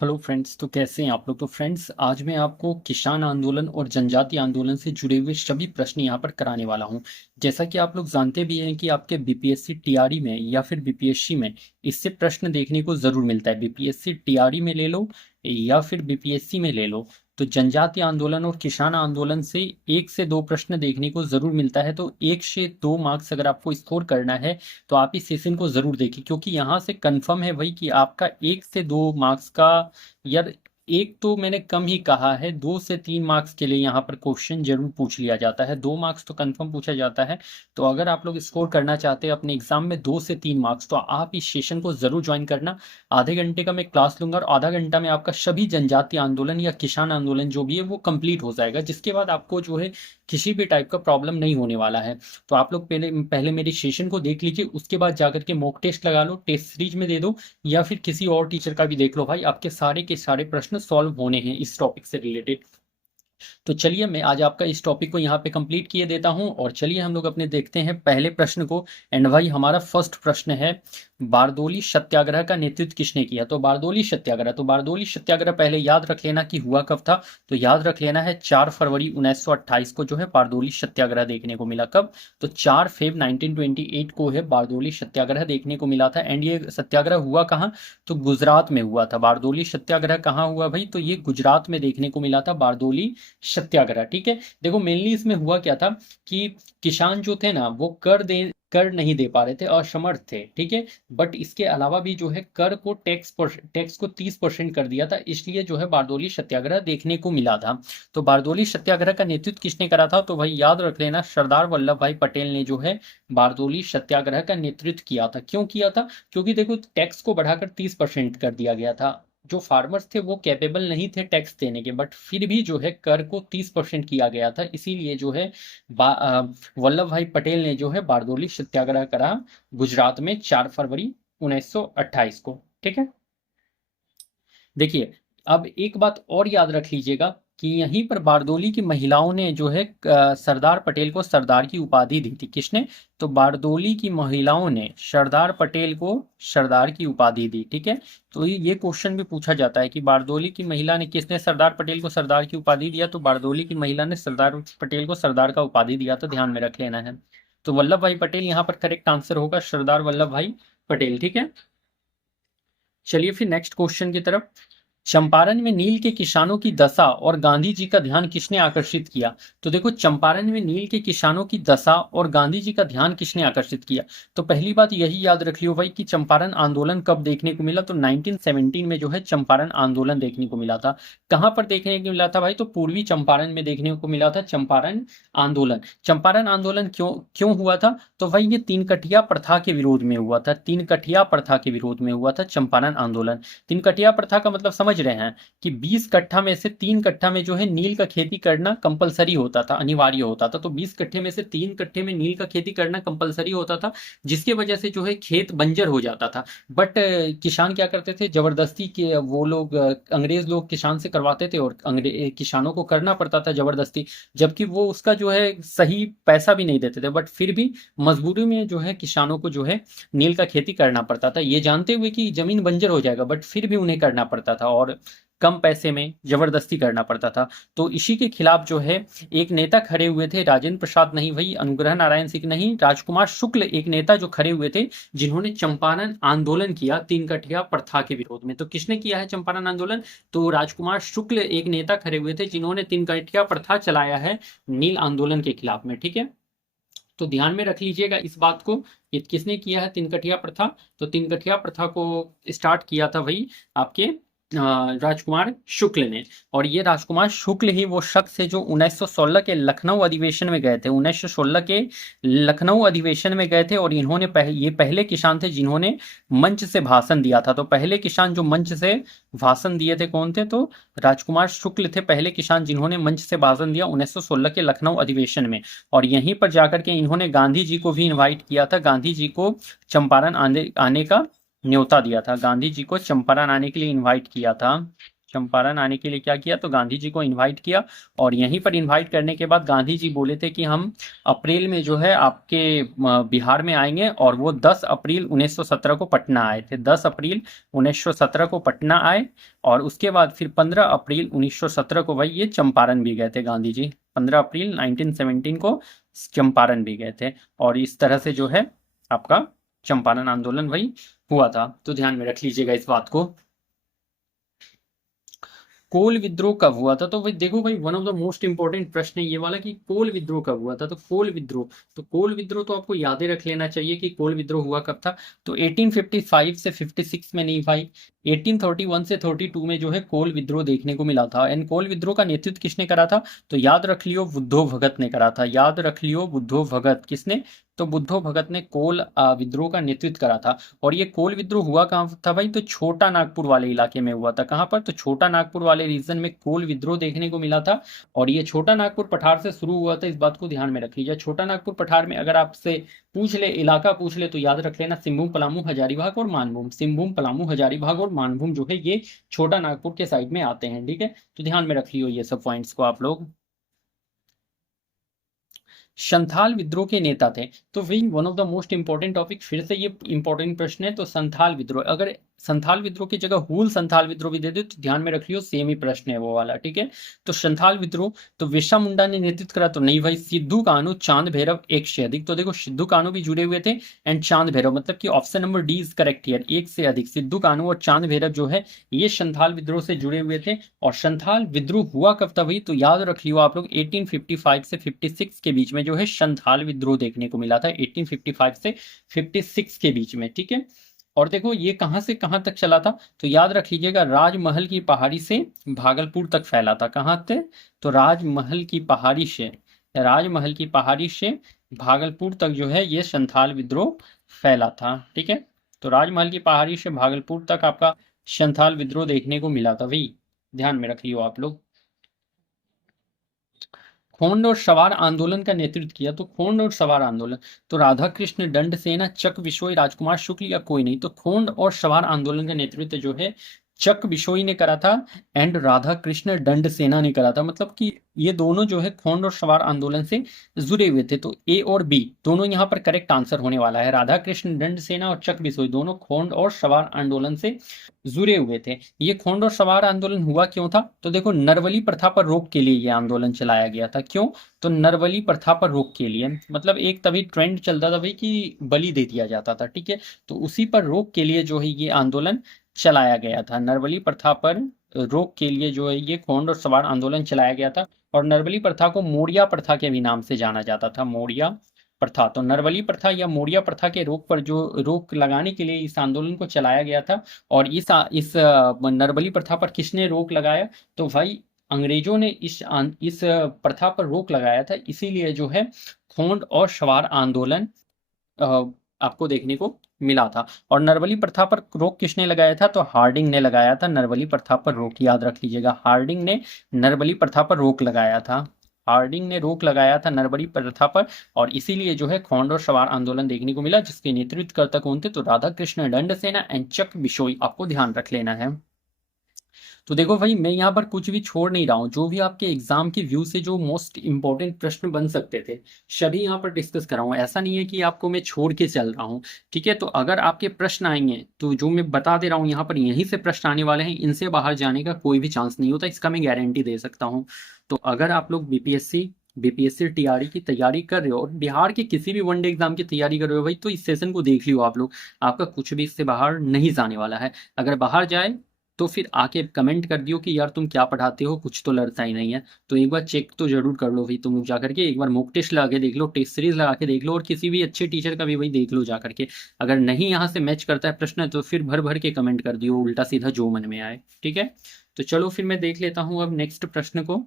Hello friends. तो कैसे हैं आप लोग। तो फ्रेंड्स, आज मैं आपको किसान आंदोलन और जनजाति आंदोलन से जुड़े हुए सभी प्रश्न यहाँ पर कराने वाला हूँ। जैसा कि आप लोग जानते भी हैं कि आपके बीपीएससी टीआरई में या फिर बीपीएससी में इससे प्रश्न देखने को ज़रूर मिलता है। बीपीएससी टीआरई में ले लो या फिर बीपीएससी में ले लो, तो जनजाति आंदोलन और किसान आंदोलन से 1 से 2 प्रश्न देखने को ज़रूर मिलता है। तो 1 से 2 मार्क्स अगर आपको स्कोर करना है तो आप इस सेशन को ज़रूर देखिए, क्योंकि यहाँ से कंफर्म है भाई कि आपका 1 से 2 मार्क्स का, यार एक तो मैंने कम ही कहा है, 2 से 3 मार्क्स के लिए यहाँ पर क्वेश्चन जरूर पूछ लिया जाता है। 2 मार्क्स तो कंफर्म पूछा जाता है। तो अगर आप लोग स्कोर करना चाहते हैं अपने एग्जाम में 2 से 3 मार्क्स, तो आप इस सेशन को जरूर ज्वाइन करना। आधे घंटे का मैं क्लास लूंगा और आधा घंटा में आपका सभी जनजातीय आंदोलन या किसान आंदोलन जो भी है वो कंप्लीट हो जाएगा, जिसके बाद आपको जो है किसी भी टाइप का प्रॉब्लम नहीं होने वाला है। तो आप लोग पहले पहले मेरी सेशन को देख लीजिए, उसके बाद जाकर के मॉक टेस्ट लगा लो, टेस्ट सीरीज में दे दो या फिर किसी और टीचर का भी देख लो भाई, आपके सारे के सारे प्रश्न सॉल्व होने हैं इस टॉपिक से रिलेटेड। तो चलिए मैं आज आपका इस टॉपिक को यहाँ पे कंप्लीट किए देता हूँ और चलिए हम लोग अपने देखते हैं पहले प्रश्न को। एंड भाई हमारा फर्स्ट प्रश्न है, बारदोली सत्याग्रह का नेतृत्व किसने किया। तो बारदोली सत्याग्रह, तो बारदोली सत्याग्रह पहले याद रख लेना कि हुआ कब था। तो याद रख लेना है 4 फरवरी 1928 को जो है बारदोली सत्याग्रह देखने को मिला। कब? तो 4 फेब 1928 को है बारदोली सत्याग्रह देखने को मिला था। एंड ये सत्याग्रह हुआ कहाँ? तो गुजरात में हुआ था। बारदोली सत्याग्रह कहाँ हुआ भाई? तो ये गुजरात में देखने को मिला था बारदोली सत्याग्रह। ठीक है, देखो मेनली इसमें हुआ क्या था कि किसान जो थे ना वो कर नहीं दे पा रहे थे, असमर्थ थे। ठीक है, बट इसके अलावा भी जो है कर को टैक्स को 30% कर दिया था, इसलिए जो है बारदोली सत्याग्रह देखने को मिला था। तो बारदोली सत्याग्रह का नेतृत्व किसने करा था? तो भाई याद रख लेना, सरदार वल्लभ भाई पटेल ने जो है बारदोली सत्याग्रह का नेतृत्व किया था। क्यों किया था? क्योंकि देखो टैक्स को बढ़ाकर 30% कर दिया गया था। जो फार्मर्स थे वो कैपेबल नहीं थे टैक्स देने के, बट फिर भी जो है कर को 30% किया गया था। इसीलिए जो है वल्लभ भाई पटेल ने जो है बारदोली सत्याग्रह करा गुजरात में 4 फरवरी 1928 को। ठीक है, देखिए अब एक बात और याद रख लीजिएगा कि यहीं पर बारदोली की महिलाओं ने जो है सरदार पटेल को सरदार की उपाधि दी थी। किसने? तो बारदोली की महिलाओं ने सरदार पटेल को सरदार की उपाधि दी। ठीक है, तो ये क्वेश्चन भी पूछा जाता है कि बारदोली की महिला ने, किसने सरदार पटेल को सरदार की उपाधि दिया? तो बारदोली की महिला ने सरदार पटेल को सरदार का उपाधि दिया। तो ध्यान में रख लेना है। तो वल्लभ भाई पटेल यहाँ पर करेक्ट आंसर होगा, सरदार वल्लभ भाई पटेल। ठीक है, चलिए फिर नेक्स्ट क्वेश्चन की तरफ। चंपारण में नील के किसानों की दशा और गांधी जी का ध्यान किसने आकर्षित किया? तो देखो चंपारण में नील के किसानों की दशा और गांधी जी का ध्यान किसने आकर्षित किया? तो पहली बात यही याद रख लियो भाई कि चंपारण आंदोलन कब देखने को मिला? तो 1917 में जो है चंपारण आंदोलन देखने को मिला था। कहां पर देखने को मिला था भाई? तो पूर्वी चंपारण में देखने को मिला था चंपारण आंदोलन। चंपारण आंदोलन क्यों क्यों हुआ था? तो भाई ये तीन कठिया प्रथा के विरोध में हुआ था। तीन कठिया प्रथा के विरोध में हुआ था चंपारण आंदोलन। तीन कटिया प्रथा का मतलब समझ रहे हैं कि 20 कट्ठा में से 3 कट्ठा में जो है नील का खेती करना कंपलसरी होता था, अनिवार्य होता था। तो 20 कट्ठे में से 3 कट्ठे में नील का खेती करना कंपलसरी होता था, जिसकी वजह से जो है खेत बंजर हो जाता था। बट किसान क्या करते थे, जबरदस्ती के वो लोग अंग्रेज लोग किसान से करवाते थे और किसानों को करना पड़ता था जबरदस्ती, जबकि वो उसका जो है सही पैसा भी नहीं देते थे। बट फिर भी मजबूरी में जो है किसानों को जो है नील का खेती करना पड़ता था, ये जानते हुए कि जमीन बंजर हो जाएगा, बट फिर भी उन्हें करना पड़ता था और कम पैसे में जबरदस्ती करना पड़ता था। तो इसी के खिलाफ जो है एक नेता खड़े हुए थे, राजेंद्र प्रसाद नहीं भाई, अनुग्रह नारायण सिंह नहीं, राजकुमार शुक्ल एक नेता जो खड़े हुए थे, जिन्होंने चंपारण आंदोलन किया तीन कठिया प्रथा के विरोध में। तो किसने किया है चंपारण आंदोलन? तो राजकुमार शुक्ल एक नेता खड़े हुए थे जिन्होंने तीन कठिया प्रथा चलाया है नील आंदोलन के खिलाफ में। ठीक है, तो ध्यान में रख लीजिएगा इस बात को, ये किसने किया है तिनकठिया प्रथा? तो तिनकठिया प्रथा को स्टार्ट किया था भाई आपके राजकुमार शुक्ल ने। और ये राजकुमार शुक्ल ही वो शख्स है जो 1916 के लखनऊ अधिवेशन में गए थे। 1916 के लखनऊ अधिवेशन में गए थे और इन्होंने ये पहले किसान थे जिन्होंने मंच से भाषण दिया था। तो पहले किसान जो मंच से भाषण दिए थे कौन थे? तो राजकुमार शुक्ल थे पहले किसान जिन्होंने मंच से भाषण दिया 1916 के लखनऊ अधिवेशन में। और यहीं पर जाकर के इन्होंने गांधी जी को भी इनवाइट किया था, गांधी जी को चंपारण आने का न्योता दिया था, गांधी जी को चंपारण आने के लिए इनवाइट किया था। चंपारण आने के लिए क्या किया, तो गांधी जी को इनवाइट किया। और यहीं पर इनवाइट करने के बाद गांधी जी बोले थे कि हम अप्रैल में जो है आपके बिहार में आएंगे। और वो 10 अप्रैल 1917 को पटना आए थे, 10 अप्रैल 1917 को पटना आए। और उसके बाद फिर 15 अप्रैल 1917 को भाई ये चंपारण भी गए थे गांधी जी, 15 अप्रैल 1917 को चंपारण भी गए थे। और इस तरह से जो है आपका चंपारण आंदोलन वही हुआ था। तो ध्यान में रख लीजिएगा इस बात को। कोल विद्रोह कब हुआ था, तो भाई देखो भाई, one of the most important प्रश्न है ये वाला कि कोल विद्रोह कब हुआ था। तो कोल विद्रोह, तो कोल विद्रोह तो आपको याद ही रख लेना चाहिए कि कोल विद्रोह हुआ कब था। तो 1855 से 56 में नहीं भाई, 1831 से 32 में जो है कोल विद्रोह देखने को मिला था। एंड कोल विद्रोह का नेतृत्व किसने करा था, तो याद रख लियो बुद्धो भगत ने करा था। याद रख लियो बुद्धो भगत, किसने, तो बुद्धो भगत ने कोल विद्रोह का नेतृत्व करा था। और ये कोल विद्रोह हुआ कहाँ था भाई, तो छोटा नागपुर वाले इलाके में हुआ था। कहाँ पर, तो छोटा नागपुर वाले रीजन में कोल विद्रोह देखने को मिला था। और ये छोटा नागपुर पठार से शुरू हुआ था, इस बात को ध्यान में रख लीजिए। छोटा नागपुर पठार में अगर आपसे पूछ ले, इलाका पूछ ले, तो याद रख लेना सिंहभूम, पलामू, हजारीबाग और मानभूम। सिंहभूम, पलामू, हजारीबाग और मानभूम जो है ये छोटा नागपुर के साइड में आते हैं, ठीक है। तो ध्यान में रख लियो ये सब पॉइंट्स को आप लोग। संथाल विद्रोह के नेता थे, तो वही one of the most important topic, फिर से ये इंपॉर्टेंट प्रश्न है। तो संथाल विद्रोह, अगर संथाल विद्रोह की जगह हूल संथाल विद्रोह भी दे दे तो ध्यान में रख लियो सेम ही प्रश्न है वो वाला, ठीक है। तो संथाल विद्रोह, तो बिरसा मुंडा ने नेतृत्व करा, तो नहीं भाई, सिद्धू कान्हू, चांद भैरव, एक से अधिक। तो देखो सिद्धू कान्हू भी जुड़े हुए थे एंड चांद भैरव, मतलब कि option number D is correct here, एक से अधिक। सिद्धू कान्हू और चांद भैरव जो है ये संथाल विद्रोह से जुड़े हुए थे। और संथाल विद्रोह हुआ कब था भाई, तो याद रख लियो आप लोग 1855 से 56 के बीच में जो है संथाल विद्रोह देखने को मिला था, 1855 से 56 के बीच में, ठीक है। और देखो ये कहां से कहां तक चला था, तो याद रख लीजिएगा राजमहल की पहाड़ी से भागलपुर तक फैला था। कहां से, तो राजमहल की पहाड़ी से, राजमहल की पहाड़ी से भागलपुर तक जो है ये संथाल विद्रोह फैला था, ठीक है। तो राजमहल की पहाड़ी से भागलपुर तक आपका संथाल विद्रोह देखने को मिला था भाई, ध्यान में रख लियो आप लोग। खोंड और सवार आंदोलन का नेतृत्व किया, तो खोंड और सवार आंदोलन, तो राधा कृष्ण दंड सेना, चक बिशोई, राजकुमार शुक्ल या कोई नहीं। तो खोंड और सवार आंदोलन का नेतृत्व जो है चक बिशोई ने करा था एंड राधा कृष्ण दंड सेना ने करा था। मतलब कि ये दोनों जो है खोंड और सवार आंदोलन से जुड़े हुए थे। तो ए और बी दोनों यहाँ पर करेक्ट आंसर होने वाला है। राधा कृष्ण दंड सेना और चक बिशोई दोनों खोंड और सवार आंदोलन से जुड़े हुए थे। ये खोंड और सवार आंदोलन हुआ क्यों था, तो देखो नरवली प्रथा पर रोक के लिए ये आंदोलन चलाया गया था। क्यों, तो नरबली प्रथा पर रोक के लिए, मतलब एक तभी ट्रेंड चलता था भाई कि बलि दे दिया जाता था, ठीक है। तो उसी पर रोक के लिए जो है ये आंदोलन चलाया गया था। नरबली प्रथा पर रोक के लिए जो है ये खोंड और सवार आंदोलन चलाया गया था। और नरबली प्रथा को मोरिया प्रथा के भी नाम से जाना जाता था, मोरिया प्रथा। तो नरबली प्रथा या मोरिया प्रथा के रोक पर जो रोक लगाने के लिए इस आंदोलन को चलाया गया था। और इस नरबली प्रथा पर किसने रोक लगाया, तो भाई अंग्रेजों ने इस प्रथा पर रोक लगाया था। इसीलिए जो है खोंड और सवार आंदोलन अ, आपको देखने को मिला था। और नरबली प्रथा पर रोक किसने लगाया था, तो हार्डिंग ने लगाया था नरबली प्रथा पर रोक, याद रख लीजिएगा हार्डिंग ने नरबली प्रथा पर रोक लगाया था। हार्डिंग ने रोक लगाया था नरबली प्रथा पर। और इसीलिए जो है खोंड और सवार आंदोलन देखने को मिला, जिसके नेतृत्वकर्ता कौन थे, तो राधा कृष्ण दंड सेना एंड चक बिशोई, आपको ध्यान रख लेना है। तो देखो भाई मैं यहाँ पर कुछ भी छोड़ नहीं रहा हूँ, जो भी आपके एग्जाम के व्यू से जो मोस्ट इंपॉर्टेंट प्रश्न बन सकते थे सभी यहाँ पर डिस्कस कर रहा हूँ। ऐसा नहीं है कि आपको मैं छोड़ के चल रहा हूँ, ठीक है। तो अगर आपके प्रश्न आएंगे तो जो मैं बता दे रहा हूँ यहाँ पर यहीं से प्रश्न आने वाले हैं, इनसे बाहर जाने का कोई भी चांस नहीं होता, इसका मैं गारंटी दे सकता हूँ। तो अगर आप लोग बीपीएससी टीआरई की तैयारी कर रहे हो और बिहार के किसी भी वनडे एग्जाम की तैयारी कर रहे हो भाई, तो इस सेशन को देख लियो आप लोग, आपका कुछ भी इससे बाहर नहीं जाने वाला है। अगर बाहर जाए तो फिर आके कमेंट कर दियो कि यार तुम क्या पढ़ाते हो, कुछ तो लड़ता ही नहीं है। तो एक बार चेक तो जरूर कर लो भाई, तुम लोग जा करके एक बार मॉक टेस्ट लगा के देख लो, टेस्ट सीरीज लगा के देख लो, और किसी भी अच्छे टीचर का भी भाई देख लो जा करके। अगर नहीं यहाँ से मैच करता है प्रश्न तो फिर भर भर के कमेंट कर दियो, उल्टा सीधा जो मन में आए, ठीक है। तो चलो फिर मैं देख लेता हूँ अब नेक्स्ट प्रश्न को।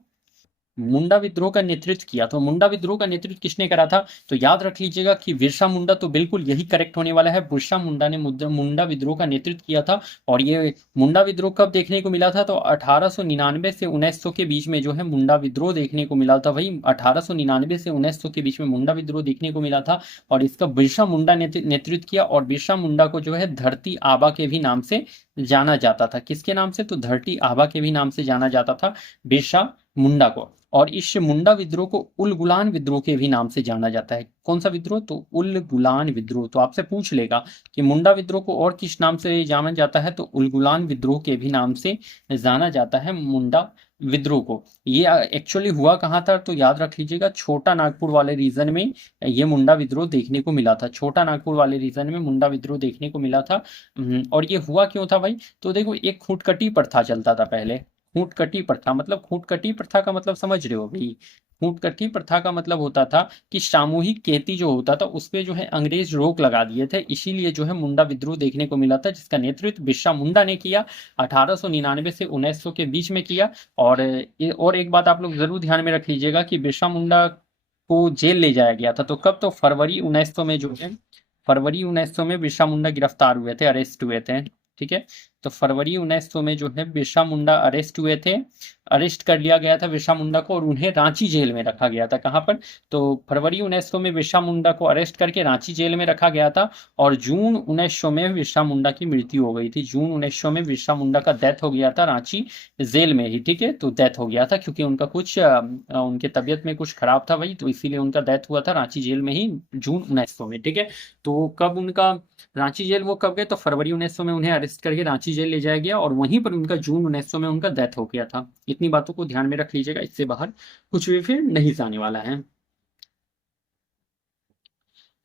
मुंडा विद्रोह का नेतृत्व किया। तो मुंडा विद्रोह का नेतृत्व किसने करा था? तो याद रख लीजिएगा कि बिरसा मुंडा, तो बिल्कुल यही करेक्ट होने वाला है। बिरसा मुंडा ने मुंडा विद्रोह का नेतृत्व किया था। और ये मुंडा विद्रोह कब देखने को मिला था? तो 1899 से 1900 के बीच में जो है मुंडा विद्रोह देखने को मिला था भाई। 1899 से 1900 के बीच में मुंडा विद्रोह देखने को मिला था और इसका बिरसा मुंडा ने नेतृत्व किया। और बिरसा मुंडा को जो है धरती आबा के भी नाम से जाना जाता था। किसके नाम से? तो धरती आबा के भी नाम से जाना जाता था बिरसा मुंडा को। और इस मुंडा विद्रोह को उल गुलान विद्रोह के भी नाम से जाना जाता है। कौन सा विद्रोह? तो उल गुलान विद्रोह। तो आपसे पूछ लेगा कि मुंडा विद्रोह को और किस नाम से जाना जाता है? तो उल गुलान विद्रोह के भी नाम से जाना जाता है मुंडा विद्रोह को। ये एक्चुअली हुआ कहाँ था? तो याद रख लीजिएगा, छोटा नागपुर वाले रीजन में ये मुंडा विद्रोह देखने को मिला था। छोटा नागपुर वाले रीजन में मुंडा विद्रोह देखने को मिला था। और ये हुआ क्यों था भाई? तो देखो, एक खूंटकटी प्रथा चलता था पहले। खूंटकटी प्रथा मतलब, खूंटकटी प्रथा का मतलब समझ रहे हो भाई? खूंटकटी प्रथा का मतलब होता था कि सामूहिक खेती जो होता था उस पे जो है अंग्रेज रोक लगा दिए थे। इसीलिए जो है मुंडा विद्रोह देखने को मिला था, जिसका नेतृत्व बिरसा मुंडा ने किया। 1899 से 1900 के बीच में किया। और एक बात आप लोग जरूर ध्यान में रख लीजिएगा कि बिरसा मुंडा को जेल ले जाया गया था। तो कब? तो फरवरी 1900 में जो है, फरवरी 1900 में बिरसा मुंडा गिरफ्तार हुए थे, अरेस्ट हुए थे। ठीक है। तो फरवरी 1900 में जो है बिरसा मुंडा अरेस्ट हुए थे। अरेस्ट कर लिया गया था बिरसा मुंडा को और उन्हें रांची जेल में रखा गया था। कहाँ पर? तो फरवरी 1900 में बिरसा मुंडा को अरेस्ट करके रांची जेल में रखा गया था। और जून 1900 में बिरसा मुंडा की मृत्यु हो गई थी। जून 1900 में बिरसा मुंडा का डेथ हो गया था रांची जेल में ही। ठीक है। तो डेथ हो गया था क्योंकि उनका कुछ उनके तबियत में कुछ खराब था भाई, तो इसीलिए उनका डेथ हुआ था रांची जेल में ही जून 1900 में। ठीक है। तो कब उनका रांची जेल वो कब गए? तो फरवरी 1900 में उन्हें अरेस्ट करके रांची जेल ले जाया गया और वहीं पर उनका जून 1900 में उनका डेथ हो गया था। इतनी बातों को ध्यान में रख लीजिएगा, इससे बाहर कुछ भी फिर नहीं जाने वाला है।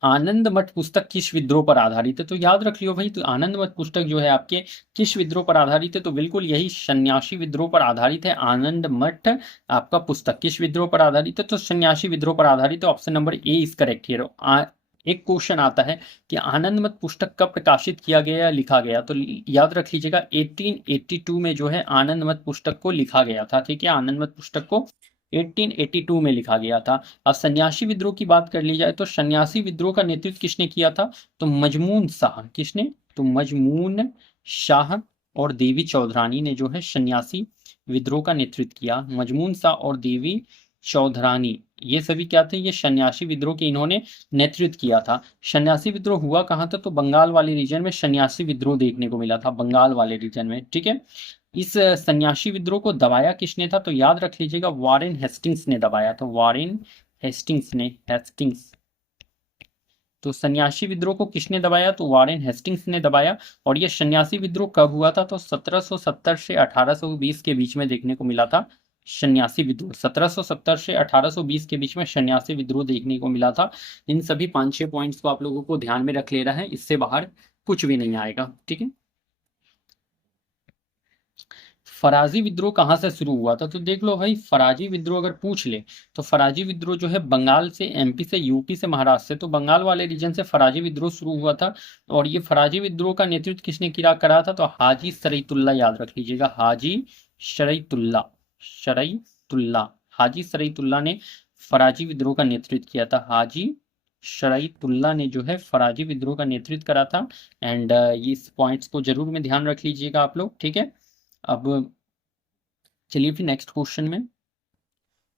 आनंद मठ पुस्तक किस विद्रोह पर आधारित है? तो याद रख लियो भाई, तो आनंद मठ पुस्तक जो है आपके किस विद्रोह पर आधारित है? तो बिल्कुल यही सन्यासी विद्रोह पर आधारित है। आनंद मठ आपका पुस्तक किस विद्रोह पर आधारित है? तो सन्यासी विद्रोह पर आधारित है। Option number A is correct here. एक क्वेश्चन आता है कि आनंद मठ पुस्तक कब प्रकाशित किया गया या लिखा गया? तो याद रख लीजिएगा 1882 में जो है आनंद मठ पुस्तक को लिखा गया था। ठीक है। आनंद मठ पुस्तक को 1882 में लिखा गया था। अब सन्यासी विद्रोह की बात कर ली जाए तो सन्यासी विद्रोह का नेतृत्व किसने किया था? तो मजमून शाह। किसने? तो मजमून शाह और देवी चौधरानी ने जो है सन्यासी विद्रोह का नेतृत्व किया। मजमून शाह और देवी चौधरानी, ये सभी क्या थे? ये सन्यासी विद्रोह के इन्होंने नेतृत्व किया था। सन्यासी विद्रोह हुआ कहाँ था? तो बंगाल वाले रीजन में सन्यासी विद्रोह देखने को मिला था, बंगाल वाले रीजन में। ठीक है। इस सन्यासी विद्रोह को दबाया किसने था? तो याद रख लीजिएगा, वॉरेन हेस्टिंग्स ने दबाया। तो वॉरेन हेस्टिंग्स। तो सन्यासी विद्रोह को किसने दबाया? तो वॉरेन हेस्टिंग्स ने दबाया। और ये सन्यासी विद्रोह कब हुआ था? तो 1770 से 1820 के बीच में देखने को मिला था सन्यासी विद्रोह। 1770 से 1820 के बीच में सन्यासी विद्रोह देखने को मिला था। इन सभी 5-6 पॉइंट्स को आप लोगों को ध्यान में रख लेना है, इससे बाहर कुछ भी नहीं आएगा। ठीक है। फराजी विद्रोह कहाँ से शुरू हुआ था? तो देख लो भाई, फराजी विद्रोह अगर पूछ ले तो फराजी विद्रोह जो है बंगाल से, एमपी से, यूपी से, महाराष्ट्र से, तो बंगाल वाले रीजन से फराजी विद्रोह शुरू हुआ था। और ये फराजी विद्रोह का नेतृत्व किसने किया करा था? तो हाजी शरीतुल्ला। याद रख लीजिएगा, हाजी शरीतुल्ला। शरीतुल्ला, हाजी शरीतुल्ला ने फराजी विद्रोह का नेतृत्व किया था। हाजी शरीतुल्ला ने जो है फराजी विद्रोह का नेतृत्व करा था। एंड इस पॉइंट्स को जरूर में ध्यान रख लीजिएगा आप लोग। ठीक है। अब चलिए फिर नेक्स्ट क्वेश्चन में।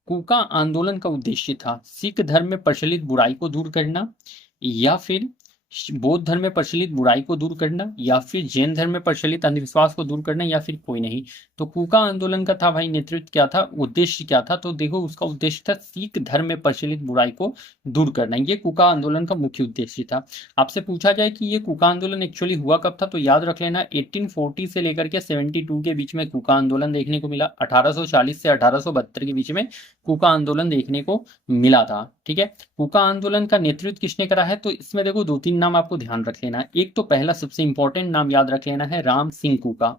कूका आंदोलन का उद्देश्य था सिख धर्म में प्रचलित बुराई को दूर करना, या फिर बौद्ध धर्म में प्रचलित बुराई को दूर करना, या फिर जैन धर्म में प्रचलित अंधविश्वास को दूर करना, या फिर कोई नहीं। तो कूका आंदोलन का था भाई नेतृत्व क्या था, उद्देश्य क्या था? तो देखो, उसका उद्देश्य था सिख धर्म में प्रचलित बुराई को दूर करना। ये कूका आंदोलन का मुख्य उद्देश्य था। आपसे पूछा जाए कि ये कूका आंदोलन एक्चुअली हुआ कब था, तो याद रख लेना 1840 से लेकर के 72 के बीच में कूका आंदोलन देखने को मिला। 1840 से 1872 के बीच में कूका आंदोलन देखने को मिला था। ठीक है। कूका आंदोलन का नेतृत्व किसने करा है? तो इसमें देखो 2-3 नाम आपको ध्यान रख लेना है। एक तो पहला सबसे इंपॉर्टेंट नाम याद रख लेना है, राम सिंह कूका।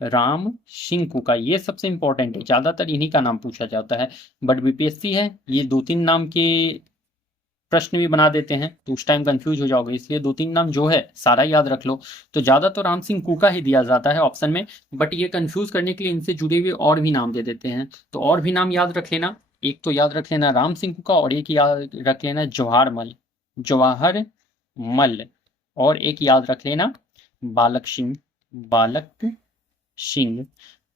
राम सिंह कूका, ये सबसे इंपॉर्टेंट है, ज्यादातर इन्हीं का नाम पूछा जाता है। बट बीपीएससी है, ये 2-3 नाम के प्रश्न भी बना देते हैं तो उस टाइम कंफ्यूज हो जाओगे, इसलिए 2-3 नाम जो है सारा याद रख लो। तो ज्यादा तो राम सिंह कूका ही दिया जाता है ऑप्शन में, बट ये कंफ्यूज करने के लिए इनसे जुड़े हुए और भी नाम दे देते हैं। तो और भी नाम याद रख लेना, एक तो याद रख लेना राम सिंह का, और एक याद रख लेना जवाहर मल, जवाहर मल, और एक याद रख लेना बालक सिंह, बालक सिंह।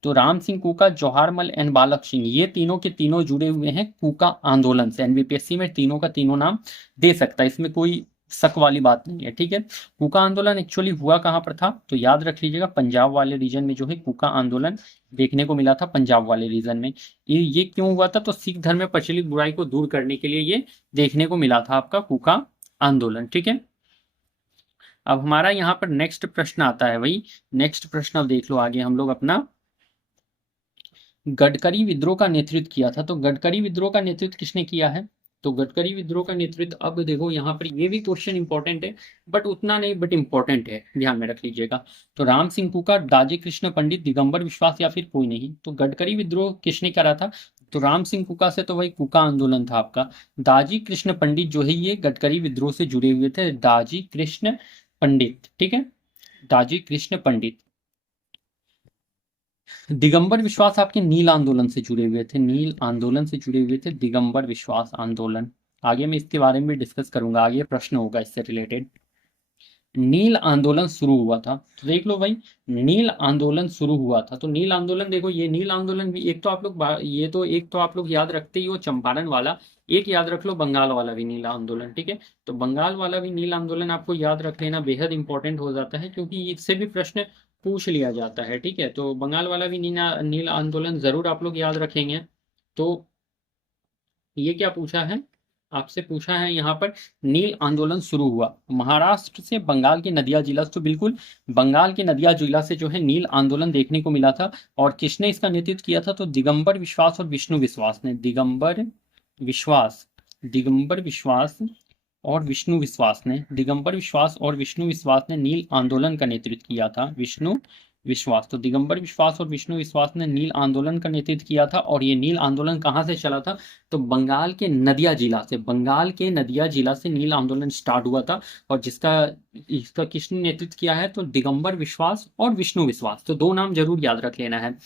तो राम सिंह कूका, जवाहरमल एंड बालक सिंह, ये तीनों के तीनों जुड़े हुए हैं कूका आंदोलन से। एनबीपीएससी में तीनों का तीनों नाम दे सकता है, इसमें कोई शक वाली बात नहीं है, ठीक है। कूका आंदोलन एक्चुअली हुआ कहाँ पर था, तो याद रख लीजिएगा पंजाब वाले रीजन में जो है कूका आंदोलन देखने को मिला था, पंजाब वाले रीजन में। ये क्यों हुआ था, तो सिख धर्म में प्रचलित बुराई को दूर करने के लिए ये देखने को मिला था आपका कूका आंदोलन, ठीक है। अब हमारा यहाँ पर नेक्स्ट प्रश्न आता है भाई, नेक्स्ट प्रश्न अब देख लो आगे हम लोग अपना, गडकरी विद्रोह का नेतृत्व किया था। तो गडकरी विद्रोह का नेतृत्व किसने किया है, तो गडकरी विद्रोह का नेतृत्व, अब देखो यहाँ पर ये भी क्वेश्चन इंपॉर्टेंट है, बट उतना नहीं, बट इंपॉर्टेंट है, ध्यान में रख लीजिएगा। तो राम सिंह कुका, दाजी कृष्ण पंडित, दिगंबर विश्वास, या फिर कोई नहीं। तो गडकरी विद्रोह किसने करा था, तो राम सिंह कुका से तो वही कुका आंदोलन था आपका। दाजी कृष्ण पंडित जो है ये गडकरी विद्रोह से जुड़े हुए थे, दाजी कृष्ण पंडित, ठीक है, दाजी कृष्ण पंडित। दिगंबर विश्वास आपके नील आंदोलन से जुड़े हुए थे, नील आंदोलन से जुड़े हुए थे दिगंबर विश्वास आंदोलन। आगे मैं इसके बारे में डिस्कस करूंगा, आगे प्रश्न होगा इससे रिलेटेड। नील आंदोलन शुरू हुआ था, तो देख लो भाई, नील आंदोलन शुरू हुआ था। तो नील आंदोलन देखो, ये नील आंदोलन भी एक तो आप लोग ये तो एक तो आप लोग याद रखते ही हो चंपारण वाला, एक याद रख लो बंगाल वाला भी नील आंदोलन, ठीक है। तो बंगाल वाला भी नील आंदोलन आपको याद रख लेना, बेहद इंपॉर्टेंट हो जाता है, क्योंकि इससे भी प्रश्न पूछ लिया जाता है, ठीक है। तो बंगाल वाला भी नील आंदोलन जरूर आप लोग याद रखेंगे। तो ये क्या पूछा है आपसे, पूछा है यहाँ पर नील आंदोलन शुरू हुआ महाराष्ट्र से बंगाल के नदिया जिला, तो बिल्कुल बंगाल के नदिया जिला से जो है नील आंदोलन देखने को मिला था। और किसने इसका नेतृत्व किया था, तो दिगंबर विश्वास और विष्णु विश्वास ने, दिगंबर विश्वास, दिगंबर विश्वास और विष्णु विश्वास ने, दिगंबर विश्वास और विष्णु विश्वास ने नील आंदोलन का नेतृत्व किया था, विष्णु विश्वास। तो दिगंबर विश्वास और विष्णु विश्वास ने नील आंदोलन का नेतृत्व किया था, और ये नील आंदोलन कहाँ से चला था, तो बंगाल के नदिया जिला से, बंगाल के नदिया जिला से नील आंदोलन स्टार्ट हुआ था। और जिसका इसका किसने नेतृत्व किया है, तो दिगंबर विश्वास और विष्णु विश्वास, तो दो नाम जरूर याद रख लेना है।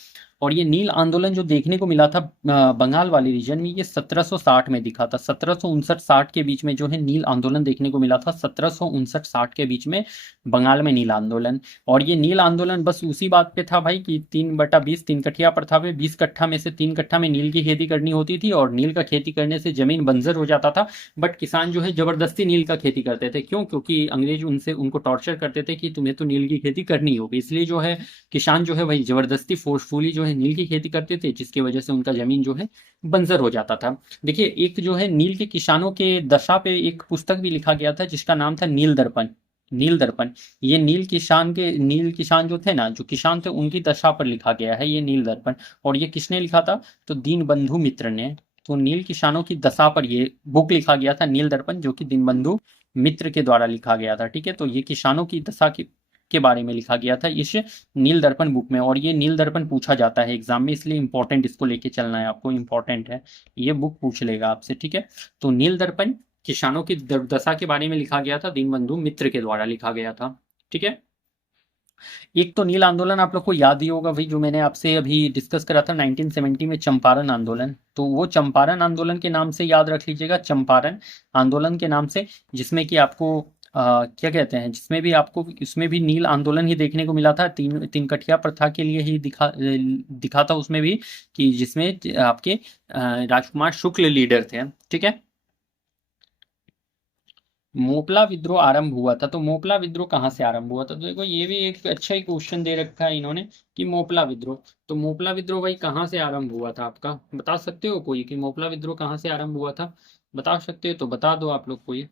और ये नील आंदोलन जो देखने को मिला था बंगाल वाले रीजन में, ये 1760 में दिखा था, 1759-60 के बीच में जो है नील आंदोलन देखने को मिला था, 1759-60 के बीच में बंगाल में नील आंदोलन। और ये नील आंदोलन बस उसी बात पे था भाई कि 3/20 तीन कठिया प्रथा पे 20 कट्ठा में से 3 कट्ठा में नील की खेती करनी होती थी, और नील का खेती करने से जमीन बंजर हो जाता था। बट किसान जो है जबरदस्ती नील का खेती करते थे, क्यों, क्योंकि अंग्रेज उनको टॉर्चर करते थे कि तुम्हें तो नील की खेती करनी होगी, इसलिए जो है किसान जो है भाई जबरदस्ती फोर्सफुली जो है नील की खेती करते थे, जिसकी वजह से उनका जमीन जो है बंजर हो जाता था। देखिए एक जो है नील के किसानों के दशा पे एक पुस्तक भी लिखा गया था, जिसका नाम था नील दर्पण, नील दर्पण। ये नील किसान जो थे ना, जो किसान थे उनकी दशा पर लिखा गया है ये नील दर्पण। और ये किसने लिखा था, तो दीनबंधु मित्र ने। तो नील किसानों की दशा पर ये बुक लिखा गया था नील दर्पण, जो कि दीनबंधु मित्र के द्वारा लिखा गया था, ठीक है। तो ये किसानों की दशा के बारे में लिखा गया था इस नील दर्पण बुक में। और ये नील दर्पण पूछा जाता है एग्जाम में, इसलिए इंपॉर्टेंट इसको लेके चलना है आपको, इंपॉर्टेंट है, ये बुक पूछ लेगा आपसे, ठीक है। तो नील दर्पण किसानों की दशा के बारे में लिखा गया था, दीनबंधु मित्र के द्वारा लिखा गया था, ठीक है। एक तो नील आंदोलन आप लोग को याद ही होगा भाई, जो मैंने आपसे अभी डिस्कस करा था 1970 में चंपारण आंदोलन, तो वो चंपारण आंदोलन के नाम से याद रख लीजिएगा, चंपारण आंदोलन के नाम से, जिसमें कि आपको क्या कहते हैं, जिसमें भी आपको इसमें भी नील आंदोलन ही देखने को मिला था, तीन तीन कठिया प्रथा के लिए ही दिखा था उसमें भी, कि जिसमें आपके राजकुमार शुक्ल लीडर थे, ठीक है। मोपला विद्रोह आरंभ हुआ था, तो मोपला विद्रोह कहाँ से आरंभ हुआ था, तो देखो ये भी एक अच्छा ही क्वेश्चन दे रखा है इन्होंने, कि मोपला विद्रोह, तो मोपला विद्रोह भाई कहाँ से आरंभ हुआ था आपका, बता सकते हो कोई, कि मोपला विद्रोह कहाँ से आरंभ हुआ था, बता सकते हो तो बता दो आप लोग कोई।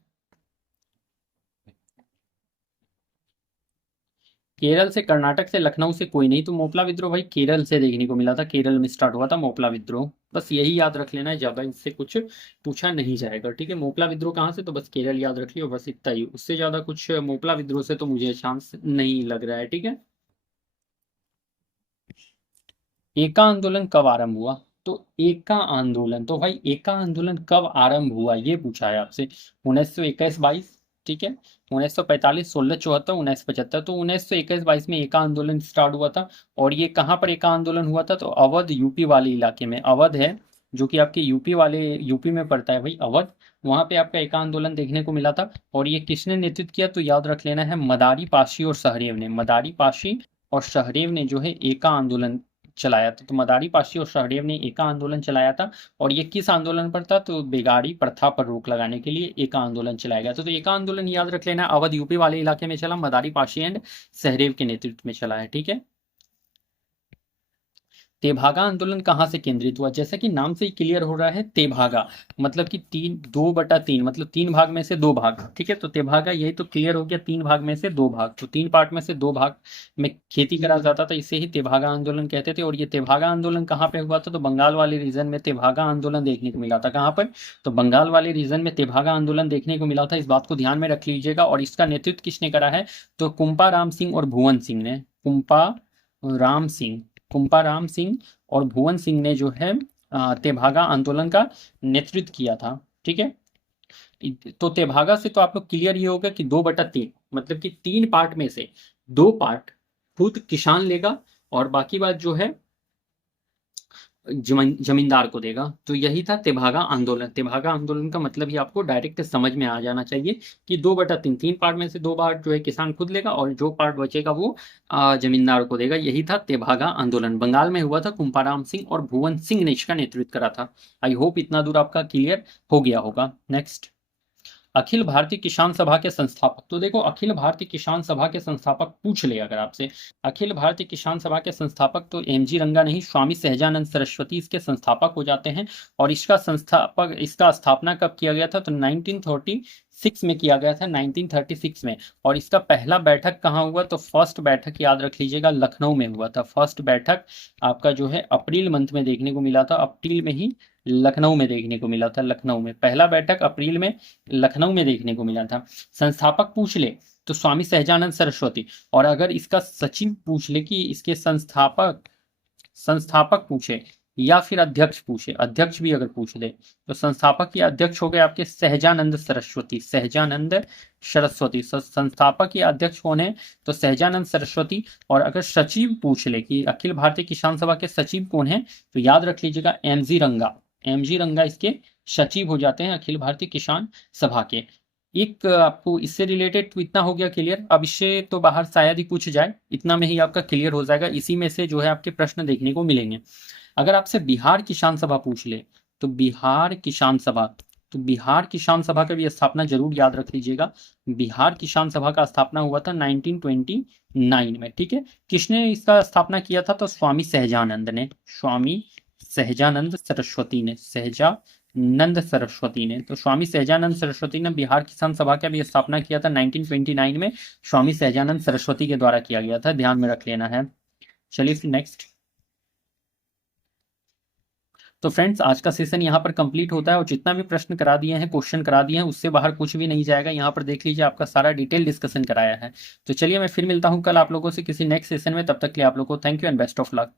केरल से, कर्नाटक से, लखनऊ से, कोई नहीं। तो मोपला विद्रोह भाई केरल से देखने को मिला था, केरल में स्टार्ट हुआ था मोपला विद्रोह, बस यही याद रख लेना है, ज्यादा इससे कुछ पूछा नहीं जाएगा, ठीक है। मोपला विद्रोह कहाँ से, तो बस केरल याद रख लियो, बस इतना ही, उससे ज्यादा कुछ मोपला विद्रोह से तो मुझे चांस नहीं लग रहा है, ठीक है। एका आंदोलन कब आरंभ हुआ, तो एका आंदोलन, तो भाई एका आंदोलन कब आरंभ हुआ ये पूछा है आपसे, 1921-22, ठीक है, 1945, 1674, 1975। तो 1921-22 में एका आंदोलन स्टार्ट हुआ था। और ये कहाँ पर एका आंदोलन हुआ था, तो अवध यूपी वाले इलाके में, अवध है जो कि आपके यूपी में पड़ता है भाई, अवध। वहां पे आपका एका आंदोलन देखने को मिला था। और ये किसने नेतृत्व किया, तो याद रख लेना है, मदारी पाशी और सहदेव ने। मदारी पाशी और सहदेव ने जो है एका आंदोलन चलाया था। तो मदारी पाशी और सहदेव ने एका आंदोलन चलाया था। और ये किस आंदोलन पर था, तो बेगारी प्रथा पर रोक लगाने के लिए एका आंदोलन चलाया गया था। तो एका आंदोलन याद रख लेना, अवध यूपी वाले इलाके में चला, मदारी पाशी एंड सहदेव के नेतृत्व में चला है, ठीक है। तेभागा आंदोलन कहाँ से केंद्रित हुआ, जैसा कि नाम से ही क्लियर हो रहा है, तेभागा मतलब कि 2/3, मतलब 3 भाग में से 2 भाग, ठीक है। तो तेभागा यही तो क्लियर हो गया, 3 भाग में से 2 भाग, तो 3 पार्ट में से 2 भाग में खेती करा जाता था, इसे ही तेभागा आंदोलन कहते थे। और ये तेभागा आंदोलन कहाँ पे हुआ था, तो बंगाल वाले रीजन में तेभागा आंदोलन देखने को मिला था। कहाँ पर, तो बंगाल वाले रीजन में तेभागा आंदोलन देखने को मिला था। इस बात को ध्यान में रख लीजिएगा। और इसका नेतृत्व किसने करा है, तो कुंपा राम सिंह और भुवन सिंह ने। राम सिंह कुंपा राम सिंह और भुवन सिंह ने जो है तेभागा आंदोलन का नेतृत्व किया था, ठीक है। तो तेभागा से तो आप लोग क्लियर ये होगा कि 2/3, मतलब कि 3 पार्ट में से 2 पार्ट खुद किसान लेगा और बाकी बात जो है जमींदार को देगा। तो यही था तेभागा आंदोलन। तेभागा आंदोलन का मतलब ही आपको डायरेक्ट समझ में आ जाना चाहिए कि 2/3, 3 पार्ट में से 2 पार्ट जो है किसान खुद लेगा और जो पार्ट बचेगा वो जमींदार को देगा। यही था तेभागा आंदोलन, बंगाल में हुआ था। कुंपाराम सिंह और भुवन सिंह ने इसका नेतृत्व करा था। आई होप इतना दूर आपका क्लियर हो गया होगा। नेक्स्ट, अखिल भारतीय किसान सभा के संस्थापक। तो देखो, अखिल भारतीय किसान सभा के संस्थापक पूछ ले अगर आपसे, अखिल भारतीय किसान सभा के संस्थापक तो एमजी रंगा नहीं, स्वामी सहजानंद सरस्वती इसके संस्थापक हो जाते हैं। और इसका स्थापना कब किया गया था, तो 1936 में किया गया था, 1936 में। और इसका पहला बैठक कहाँ हुआ, तो फर्स्ट बैठक याद रख लीजिएगा, लखनऊ में हुआ था। फर्स्ट बैठक आपका जो है अप्रैल मंथ में देखने को मिला था, अप्रैल में ही लखनऊ में देखने को मिला था। लखनऊ में पहला बैठक अप्रैल में लखनऊ में देखने को मिला था। संस्थापक पूछ ले तो स्वामी सहजानंद सरस्वती। और अगर इसका सचिव पूछ ले कि इसके संस्थापक पूछे या फिर अध्यक्ष पूछे, अध्यक्ष भी अगर पूछ ले, तो संस्थापक या अध्यक्ष हो गए आपके सहजानंद सरस्वती। सहजानंद सरस्वती संस्थापक या अध्यक्ष कौन है, तो सहजानंद सरस्वती। और अगर सचिव पूछ ले कि अखिल भारतीय किसान सभा के सचिव कौन है, तो याद रख लीजिएगा एमजी रंगा। एमजी रंगा इसके सचिव हो जाते हैं अखिल भारतीय किसान सभा के। एक आपको इससे रिलेटेड तो इतना हो गया क्लियर। अब इससे तो बाहर शायद ही पूछ जाए, इतना में ही आपका क्लियर हो जाएगा। इसी में से जो है आपके प्रश्न देखने को मिलेंगे। अगर आपसे बिहार किसान सभा पूछ ले, तो बिहार किसान सभा, तो बिहार किसान सभा का भी स्थापना जरूर याद रख लीजिएगा। बिहार किसान सभा का स्थापना हुआ था 1929 में, ठीक है। किसने इसका स्थापना किया था, तो स्वामी सहजानंद ने, स्वामी सहजानंद सरस्वती ने, सहजानंद सरस्वती ने। तो स्वामी सहजानंद सरस्वती ने बिहार किसान सभा का भी स्थापना किया था 1929 में। स्वामी सहजानंद सरस्वती के द्वारा किया गया था, ध्यान में रख लेना है। चलिए फिर नेक्स्ट। तो फ्रेंड्स, आज का सेशन यहाँ पर कंप्लीट होता है। और जितना भी प्रश्न करा दिए हैं, क्वेश्चन करा दिए हैं, उससे बाहर कुछ भी नहीं जाएगा। यहाँ पर देख लीजिए, आपका सारा डिटेल डिस्कशन कराया है। तो चलिए मैं फिर मिलता हूँ कल आप लोगों से किसी नेक्स्ट सेशन में। तब तक के लिए आप लोगों को thank you and best of luck.